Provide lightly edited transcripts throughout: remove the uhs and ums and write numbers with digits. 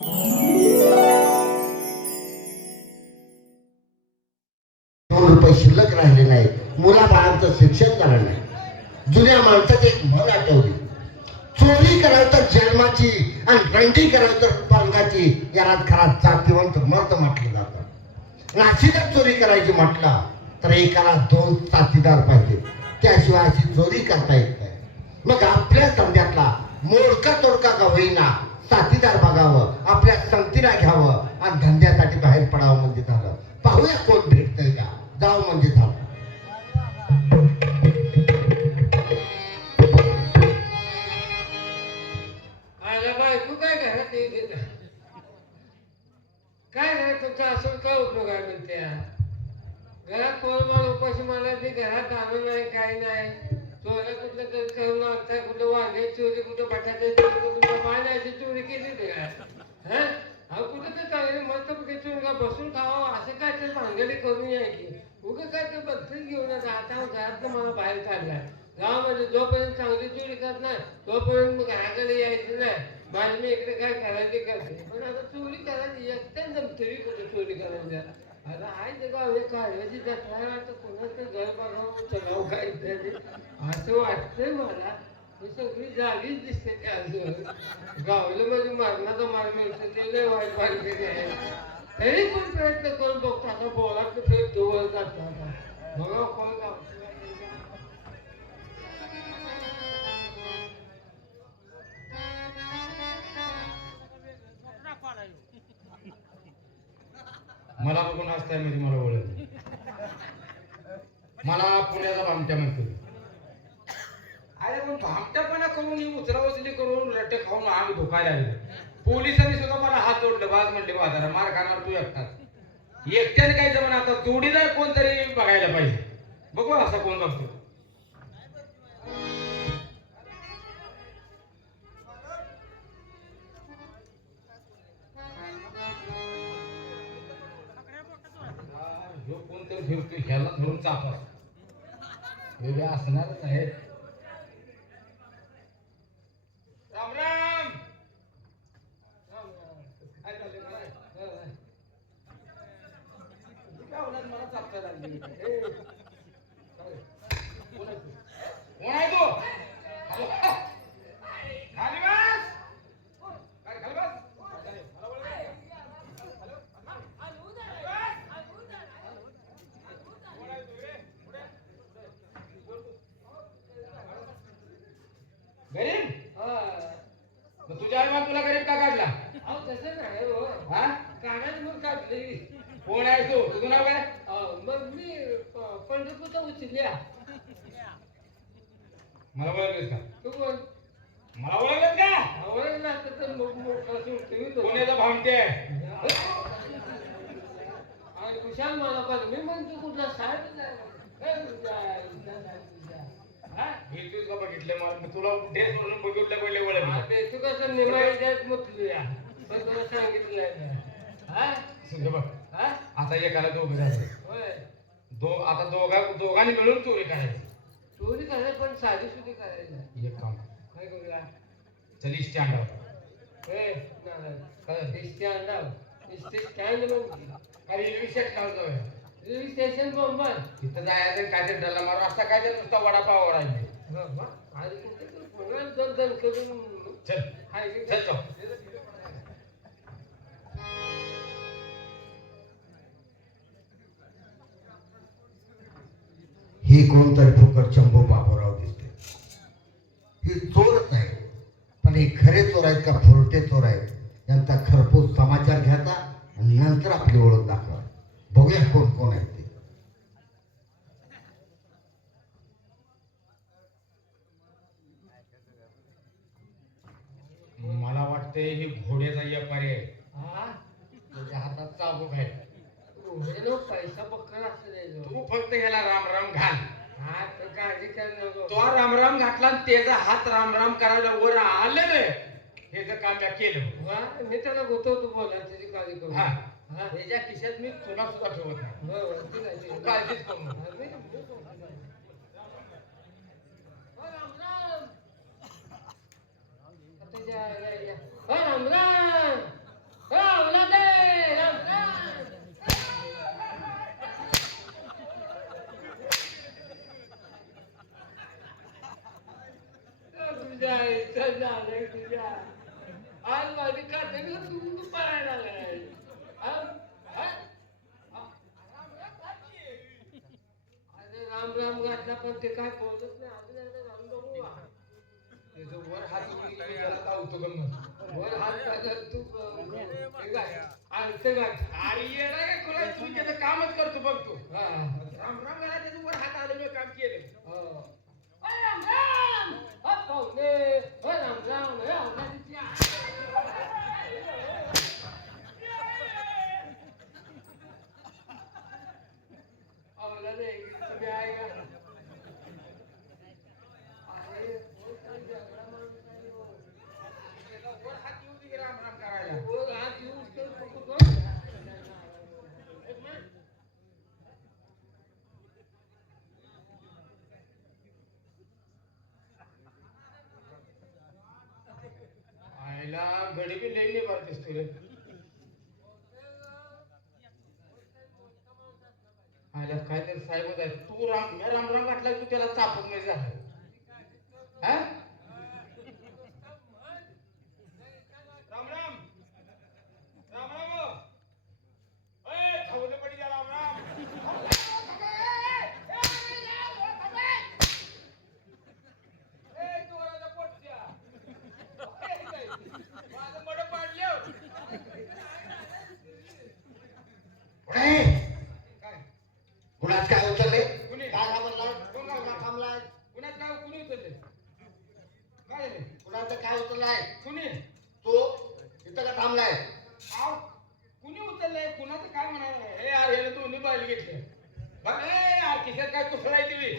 ₹2 शिल्लक राहिले नाहीत. मुलाबाळांचं शिक्षण झालं नाही. जुन्या माणसाची एक म्हण आठवली, चोरी करावी तर जन्माची आणि रंडी करावी तर पालकाची. याला खरा जातीवंत मर्द म्हटलं जातं. नाशिकच चोरी करायची म्हटलं तर एकाला 2 साथीदार पाहिजे, त्याशिवाय अशी चोरी करता येत नाही. मग आपल्या धंद्यातला मोडका तोडका का होईना साथीदार बघावं, आपल्या संगतीला घ्यावं आणि धंद्यासाठी बाहेर पडावं म्हणजे झालं. पाहूया कोण भेटतंय का, जाऊ म्हणजे झालं. बायको काय घरात येत काय नाही तुमचा असून काय उपयोग आहे म्हणत्या. घरात पोरबाळ उपाशी मला ते घरात आणून नाही काय नाही. चोऱ्या कुठलं तर करून आणता, कुठं वांगे चोरी, कुठं बटाटे चोरी, कुठं पाण्याची चोरी केली ते काय अहो कुठं तर चांगली मस्त चोरी का बसून खावं असं काय तर भांगडी करून यायची. उगं काय तर बत्तीस घेऊन येतं. आता घरात मला बाहेर काढलाय. गावामध्ये जोपर्यंत चांगली चोरी करत नाही तोपर्यंत घराकडे यायचं नाही. माझी मी इकडे काय करायचे करते, पण आता चोरी करायची एकट्यानं जमते कुठे चोरी करायच्या. आता आहे ते गाव काढवायची जत्रा तर कोणाचं घर बघावं चलावं काय इत्यादी असं वाटतंय मला. ही सगळी जागीच दिसते ते अजून गावलं म्हणजे मरणाचा मार मिळतो ते लय वाईट मार्केट आहे. तरी पण प्रयत्न करून बघतो. आता बोलात फेर जवळ जातो. आता बघा कोण गाव मला बघून असताय म्हणजे मला ओळख. मला पुण्याचा भामट्या म्हणतो. अरे पण भामट्यापणा करून उचला उचली करून रट्टे खाऊन आम्ही धोकायला लागलो. पोलिसांनी सुद्धा मला हात जोडले, बाज म्हणले बाजारा मार खाणार तू एकटाच. एकट्याने काही जमन, आता जोडीदार कोणतरी बघायला पाहिजे. बघू असा कोण बघतो. ह्यो कोणतरी फिरतो, ह्याला धरून चापा वेगळे असणारच आहे. राम राम. काय चाललंय काय? काय होणार मला चापता लागली. कोण आहे तू? खाली बस. काय खाली बस? गरीब? मग तुझ्या आई तुला गरीब का काढला? अहो तसं नाही हो. हा? कानात मग काढली. कोण आहे तू? तुझं नाव काय? मग मी पंढरपूरचा उचलल्या. मला ओळखलेस का? तू कोण? मला ओळखलेस का? आवडला तर मग मोठा तुम्ही पुण्याचा भामटे. आणि कुशाल मला पण मी म्हणतो कुठला साहेब तूच का बघितले मला? मी तुला ड्रेस वरून बघितलं पहिले ओळखलं. तू कसं निमाईच्यात मुतलूया पण तुला सांगितलं नाही. हा समजा बघ, हा आता एकाला दोघं झालं. होय. आता दोघांनी मिळून चोरी करायची. चोरी करायची पण साधी सुधी करायची नाही. एक काम काय करूया? चल स्टँड हे काय स्टँड स्टँड रेल्वे स्टेशन जाऊया. रेल्वे स्टेशन बंबई तिथं जायचं काय ते डल्ला मारू असता काय ते नुसता वडापाव आहे. आणि कुठे दन करून चल हाय चल चल. ही कोणतरी फुकट शंभू बापूराव दिसते. ही चोरच आहे, पण हे खरे चोर आहेत का फुरटे चोर आहेत यांचा खरपूस समाचार घ्यायचा आणि नंतर आपली ओळख दाखवा. बघूया कोण कोण आहेत ते. मला वाटते ही घोड्याचा व्यापारी आहे. हा त्याच्या हातात चाबूक आहे. पैसा बक्कल असं तू फक्त ह्याला राम राम घाल. हा तर काळजी कर नको. तो राम राम घातला आणि त्याचा हात राम राम करायला वर आले नाही हे जर काम केलं. वा मी त्याला गुतवतो बोला त्याची काळजी करू. हा त्याच्या खिशात मी तुला सुद्धा ठेवत नाही. बरोबर ठीक आहे, ठीक आहे. काळजीच करू नको. हा, मी सोडतो. हो, राम राम. आता या. हो, राम राम. ते काय बोलत नाही अजून एकदा जाऊन बघू बा. त्याचं वर हात उचलून त्याला धावतो गंमत. वर हात घालत तू हे काय आलते गाठ. अरे येडा काय कोणा तुम्ही त्याचं कामच करतो बघ तू. हा राम राम घाला त्याचं वर हात आलं मी काम केलं. हो. अय राम राम हो पाहुणे हो राम राम हे अवलादीची अवलाद आहे तुम्ही आहे का अरे हो काय झगडा माणूस आहे हो. त्याचा वर हात येऊ दे की राम राम करायला. वर हात येऊन तर बघू तो. एक मिनिट. आईला घडी बी लई नाही बार दिसतोय रे. आईला काय तर साहेबच आहे. तू राम राम वाटला तू त्याला चापून नाही झाला. हा? राम राम राम राम हो. ए, छवले पडी जा राम राम. ए, तू वराचा पोटच्या. माझं मड पाडलं. ए, काय कुणाच काय उचलले कुणी? काय घाबरलाय कोण कुणाला घाबरला? थांबलाय कुणाच नाव कुणी उचलले? काय झाले? कुणाचं काय उचललाय कुणी? तो इथं का थांबलाय आव, कुणी उचललंय? कुणाचं काय म्हणायला? हे यार याने दोन्ही बैल घेतले. बघ ए यार खिशात काय कुसळ आहे ती?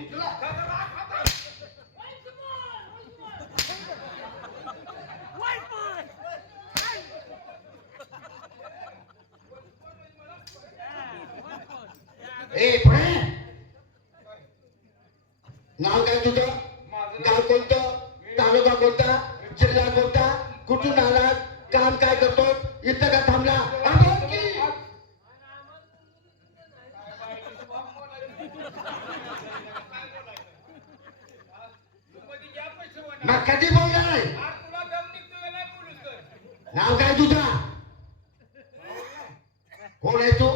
ए पुढे नाव काय तुझं माझं गाव नाव कोणतं तालुका कोणता जिल्हा कोणता कुठून आलात काम काय करतो इथं का थांबला बोल की. मग कधी बोलणार नाही नाव काय तुझं कोण आहे तू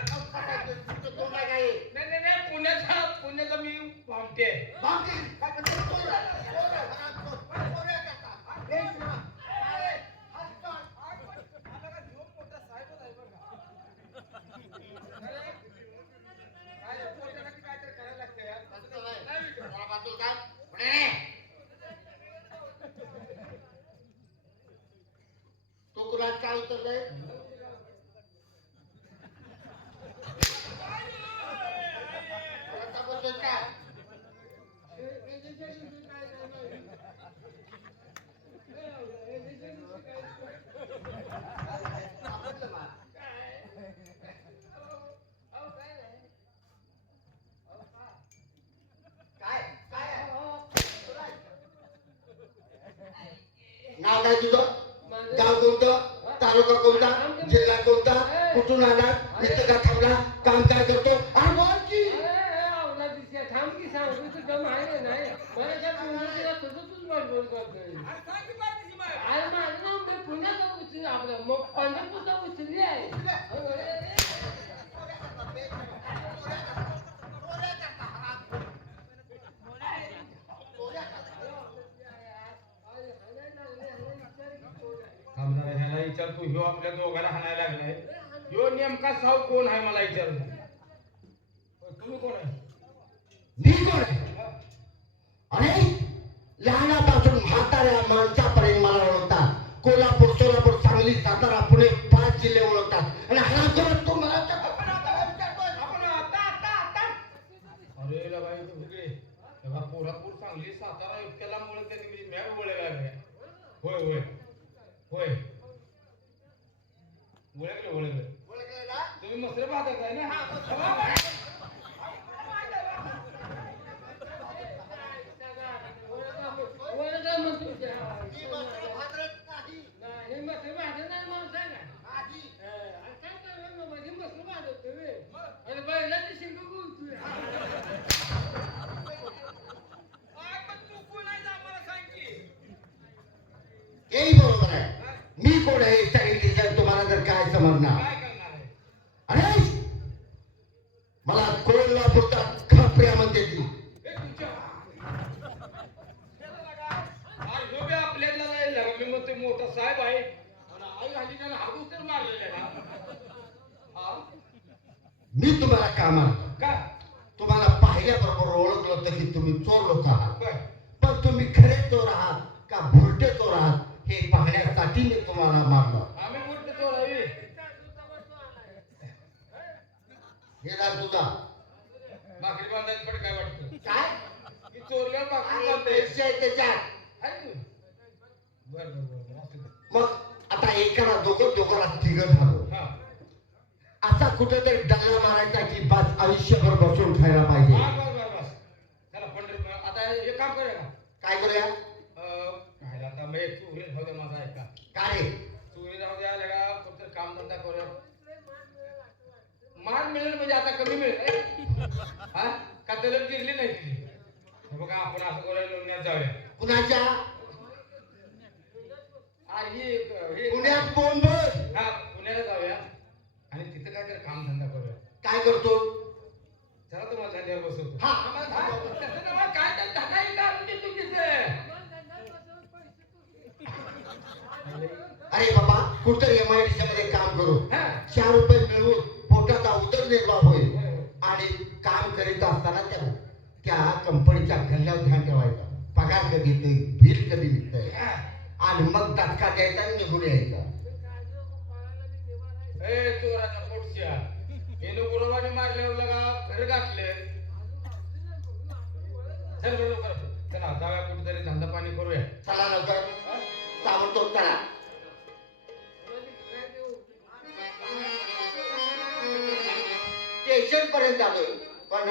कोण आहे काय पुण्याचा मी भामटे. बाकी काय करतो? बोल रे. बोल रे. बोल रे काका. ए, शिवा. ए, हात काढ. असं नाही. मला बाजूला काढ. पुढे रे. तू कुणात काय उतरलंय कोणाचा बोलतोय काय नाव काय तुझं गाव कोणतं तालुका कोणता जिल्हा कोणता कुठून आला इथं का थांबला काम काय करतो आणि बोल की थांब की सांगू तू दम आहे नाही मला त्या पुण्याला तुझं बडबड करतोय अरे माझं नाव मी पुण्याचा उचल आपलं मग पंढरपूरचा उचलली आहे ह्याला विचार तू ह्यो आपल्या दोघांना हाणायला लागलाय. ह्यो नेमका साव कोण आहे मला विचार. तुम्ही कोण आहे? मी कोण आहे अरे लहानापासून म्हाताऱ्या माणसापर्यंत मला ओळखतात कोल्हापूर सोलापूर सांगली सातारा पुणे 5 जिल्हे ओळखतात आणि हा करत तू मला अरे बाई तू इकडे तेव्हा कोल्हापूर सांगली सातारा इतक्याला मुळे त्याची म्हणजे मॅग बोलायला लागल्या. होय होय होय ओळखलं तुम्ही मसरे पाहतात आहे ना. हेही बरोबर आहे मी कोण आहे सांगितलं तुम्हाला तर काय समजणार काय करणार आहे? अरे मी तुम्हाला का मारलं? का तुम्हाला पाहिल्याबरोबर ओळखलं होतं की तुम्ही चोर लोक आहात. बर पण तुम्ही खरे चोर आहात का भुरटे चोर आहात हे पाहण्यासाठी मी तुम्हाला मारलं. आम्ही कुठे चोर आहे हे ना तुझा भाकरी बांधायचं पण काय वाटतं काय की चोरल्या भाकरी आणि बांधते पैसे आहेत त्याच्यात. बर बर बर असू दे. मग आता एकाला दोघाला तिघं झालो. हा असा कुठेतरी डल्ला मारायचा की बस आयुष्यभर बसून खायला पाहिजे. बस बस बस बस चला पंढरपूर आता एक काम करूया का काय करूया? काय आता मी चोरी राहू दे माझा ऐका काय रे? चोरी राहू द्या लगा फक्त काम धंदा करूया मार मिळेल म्हणजे आता कमी मिळेल हा का तलब गिरली नाही तिची हे बघा आपण असं करूया लोण्यात जाऊया कुणाच्या? आणि हे पुण्यात बोंबल. हा पुण्याला जाऊया आणि तिथं काहीतरी काम धंदा करूया काय करतो? चला तुम्हाला धंद्यावर बसवतो हा तसं नव्ह, काय तर धंदा काढून देतो तिथे अरे बाबा कुठं MIDC मध्ये काम करू, हा 4 रुपये मिळवून पोटाचा उदरनिर्वाह होईल. आणि काम करीत असताना त्या कंपनीच्या गल्ल्यावर ध्यान ठेवायचं. पगार कधी येतोय, बिल कधी निघतंय आणि मग तत्काळ द्यायचा आणि निघून यायचा. ए चोराचा पोटच्या येणं गुरुवाने मारल्यावर लगा घर घातले चल बरं लवकर चला जाऊया कुठेतरी धंदा पाणी करूया चला लवकर ताबडतोब चला. स्टेशन पर्यंत आलोय पण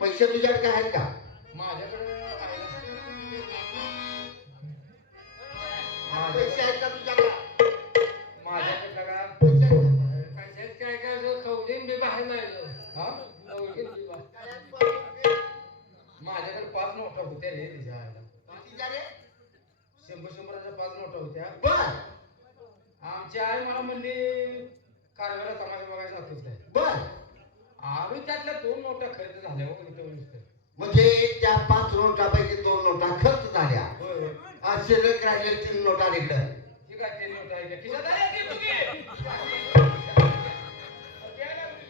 पैसे तुझ्याकडे काय आहेत का? माझ्याकडे पैसे आहेत का तुझ्याकडे? माझ्याकडे लगा पैसे आहेत का? कशात काय काय जो कवडीन बी बाहेर नाही जो. हा कवडीन बी बाहेर. माझ्याकडे 5 नोटा होत्या रे तिच्या आईला. कितीच्या रे? 100-100च्या 5 नोटा होत्या बर आमची आई मला म्हणली कारवाला समाज बघायला जातोच काय बर आम्ही त्यातल्या 2 नोटा खरेदी झाल्या हो इथं नुसतं. म्हणजे त्या 5 नोटापैकी 2 नोटा खर्च झाल्या. होय होय आज शिल्लक राहिले 3 नोटा निघल्या. ठीक आहे 3 नोटा आहे का? खिशात आहे ती बघी. द्यायला बघी.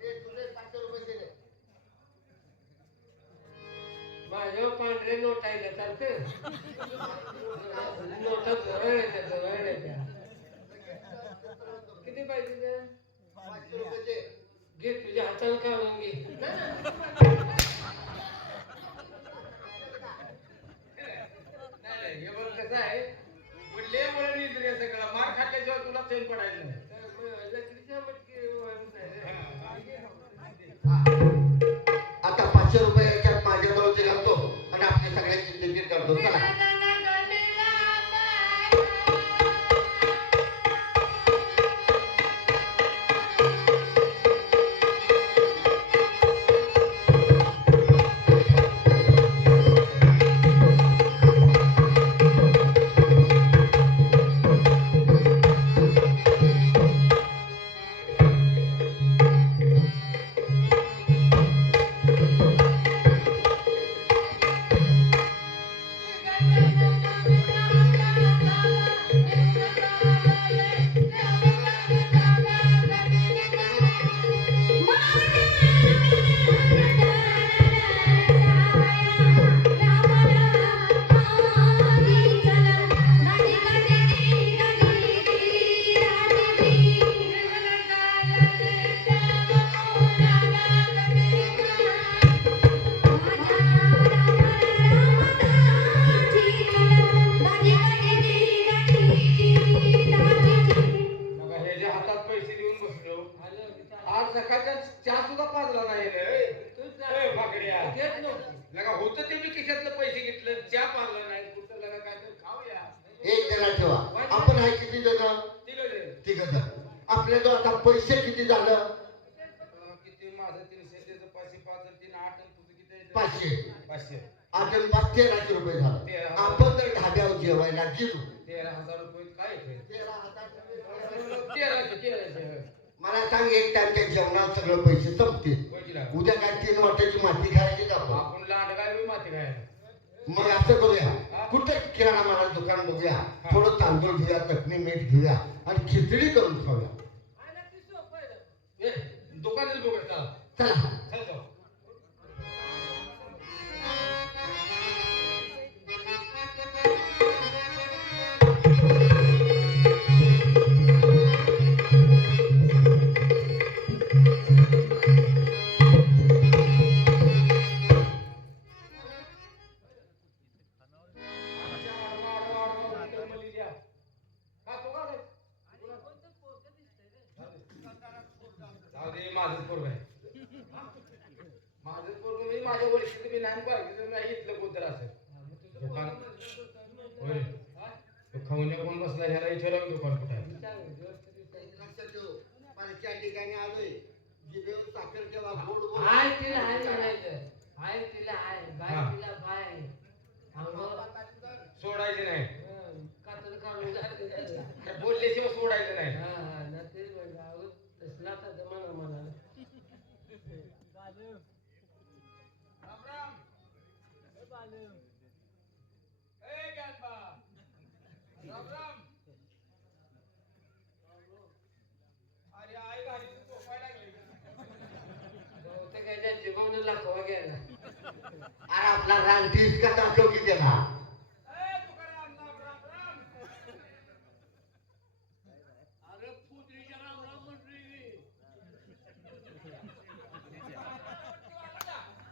ए, तुझे 500 रुपये दिले. माझ्यावर पांढरे नोट आहे चालतं नोटा जवळ येत्या जवळ येत्या. किती पाहिजे त्या? 500 रुपये दे. घे तुझ्या हाताने काढून घे. नाही, हे बघ कसं आहे पडले मला निद्रे सगळं मार खाल्ल्याशिवाय तुला चैन पडायला नाही लकडीच्या मटकी वाढून नाही. आता 500 रुपये याच्यात माझ्या बरोबर घालतो आणि आपल्या सगळ्यांची तिकीट करतो. चला बघा हे जे हातात पैसे देऊन बसलो आज सकाळच्या चहा सुद्धा पाजला नाही रे ए, भाकड्या. घेत नव्हतं. लगा होतं ते मी खिशातलं पैसे घेतलं चहा पाजला नाही कुठं लगा काय तर खाऊया एक जण ठेवा. आपण आहे किती जण? तिघ 3 जण. आपल्या जो आता पैसे किती झालं? किती माझं 300 त्याचं 500 5 आणि 3 8 आणि तुझं किती आहे? 500. 500 आता 1300 रुपये झाले. आपण जर ढाब्यावर जेवायला गेलो 13,000 रुपये काय येते 13,000. 1300 मला सांग एक टाइमच्या जेवणात सगळं पैसे संपतील. पैसे उद्या काय 3 वाट्याची माती खायची का आपण? आपण लांडगाय बी माती काय मग असं करूया कुठं किराणा माला दुकान बघूया थोडं तांदूळ घेऊया चटणी मीठ घेऊया आणि खिचडी करून खाऊया. आणि ती सोपं आहे ना. चला चल जाऊ. जाऊ दे, माझंच पोरग आहे. माझंच पोरग मी माझ्या वडील तुम्ही नाही पाहिजे तर नाही इथलं कोणतर असेल दुकान. होय तो खवण्या कोण बसला ह्याला विचारावं दुकान कुठे आहे. लक्षात ठेव पाण्याच्या ठिकाणी आलोय जिभेवर साखर ठेवा गोड बोल. हाय तिला हाय म्हणायचं. हाय तिला हाय बाय हा. तिला बाय सोडायचे नाही. कातर काढून जायचं. बोलल्याशिवाय सोडायचं नाही. हा हा ना तेच म्हणलं अहो तसला आता जमाना मला. राम राम. ए गणपा. राम राम. अरे आई घाली तू झोपायला लागली. बहुतेक याच्या जीवानं लाखवा गेला. अरे आपला रानटीस का दाखव की त्याला. ए तुकाराम राम राम राम. अरे पुत्रीच्या राम राम म्हटली.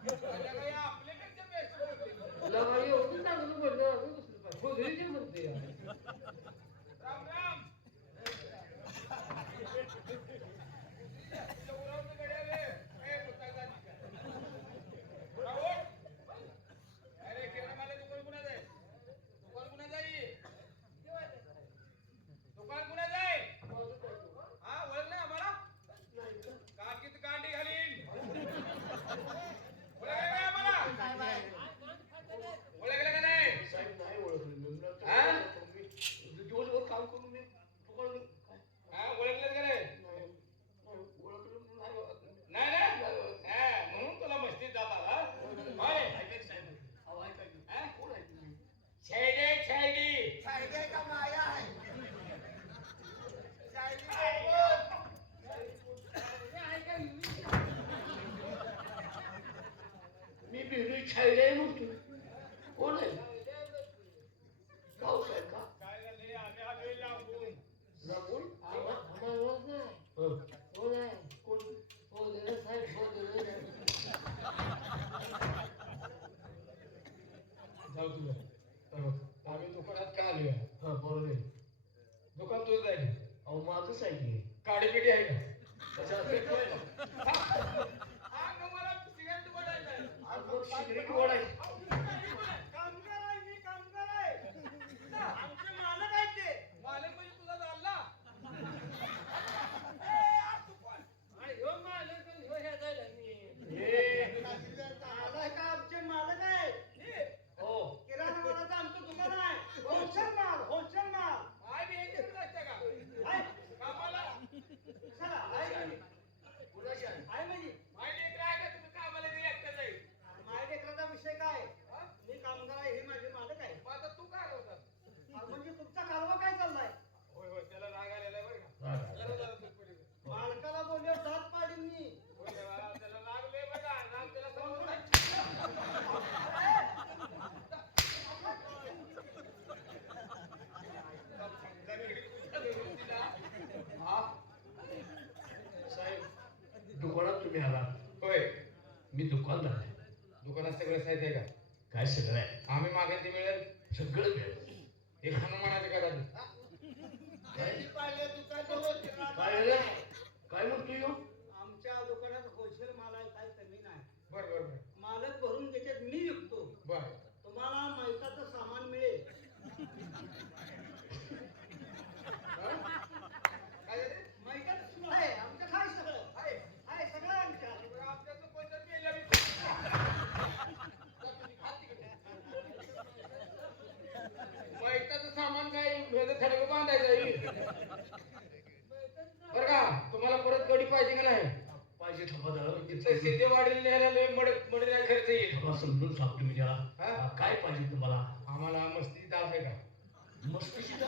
अरे बाई, आपल्याकडचे बेस्ट बोलले. लगा एवढं चांगलं बोललं अजून दुसरं पाहिजे. पुत्रीचे म्हणते यार. राम राम. उरावलं गड्या रे. ए पुताचा निका. उरावलं. अरे केवढा मला दुकान कुणाचं आहे? दुकान कुणाचं आहे? दुकान कुणाचं आहे? हा ओळख नाही आम्हाला? काकीत कांडी घालीन. ओळख आहे का आम्हाला? ओळखलं का नाही? साहेब नाही ओळखलं. हा? दिवसभर काम करून मी तुम्हाला हा ओळखलं का नाही? ओळखलं नाही ना? हा, म्हणून तुला मस्तीत जातात हा? होय. हा? छैडे छैडी. फायदे का माया आहे. मी बिहरी छायडे म्हणतो. कोण आहे? पाऊस आहे का? काय झाले? आम्ही आलोय लांबून. लागून? आम्हाला ओळख नाही. कोण आहे? कोण? हो दे साहेब हो दे. जाऊ तुला. आम्ही दुकानात का आलोय? हा बरोबर आहे. दुकान तुझं आहे का? अहो माझंच आहे की. काडीपिटी आहे का? कशा असेल होय? हा, मग मला सिगारेट ओढायचं आहे. आज मग सिगरेट ओढायची. कामगार आहे मी, कामगार आहे. आमचे मालक आहेत ते. मालक म्हणजे तुझा झाला. ए, आज तू कोण? आणि ह्यो मालक आणि ह्यो ह्या जायला मी. आलाय का आमचे मालक आहे? हे, हो. किराणा मालाचं आमचं दुकान आहे. होलसेल माल, होलसेल माल. आहे बी ह्याच्याकडे असतं का? आहे. कामाला? चला, आहे का नाही? कुणाच्या आहे? आहे म्हणजे? माझ्या लेकरं आहे का तुम्ही कामाला बी एकटंच आहे? माझ्या लेकराचा विषय काय? मी कामगार आहे, हे माझे मालक आहे. मग आता तू काय होता? म्हणजे तुमचा कालवा काय चाललाय? होय होय, त्याला राग आलेला आहे बरं का? राग आला. जरा तू पुढे जा. मालकाला बोलल्यावर दात पाडीन मी. होय देवा, त्याला राग लय बघा, राग त्याला समजत हा? साहेब दुकानात तुम्ही आला. होय. मी दुकानदार आहे. दुकानात सगळं साहित्य आहे का? काय सगळं आहे? आम्ही मागेल ते मिळेल. सगळं मिळेल. हे हनुमानाचे का दादा? काय झालं? काय म्हणतो ह्यो? आमच्या दुकानात होलसेल माल आहे, काही कमी नाही. बर बर बर मालक भरून घेतात, मी विकतो. बर. तुम्हाला मैताचं सामान मिळेल. काय झालं? मैतात सुद्धा आहे, आमच्यात आहे सगळं. आहे आहे सगळं आमच्यात. बरं, आपल्याचं कोणतं मेलं बी. मैताचं सामान काय खडक बांधायचं आहे. बरं का, तुम्हाला परत गडी पाहिजे का नाही? पाहिजे थांबा जरा. तिथं सिद्धे वाढील न्यायला लय मडण्या खर्च येईल. थोडा समजून सांगतो मी त्याला. हा? काय पाहिजे तुम्हाला? आम्हाला मस्ती डाळ आहे का? मस्त शिका.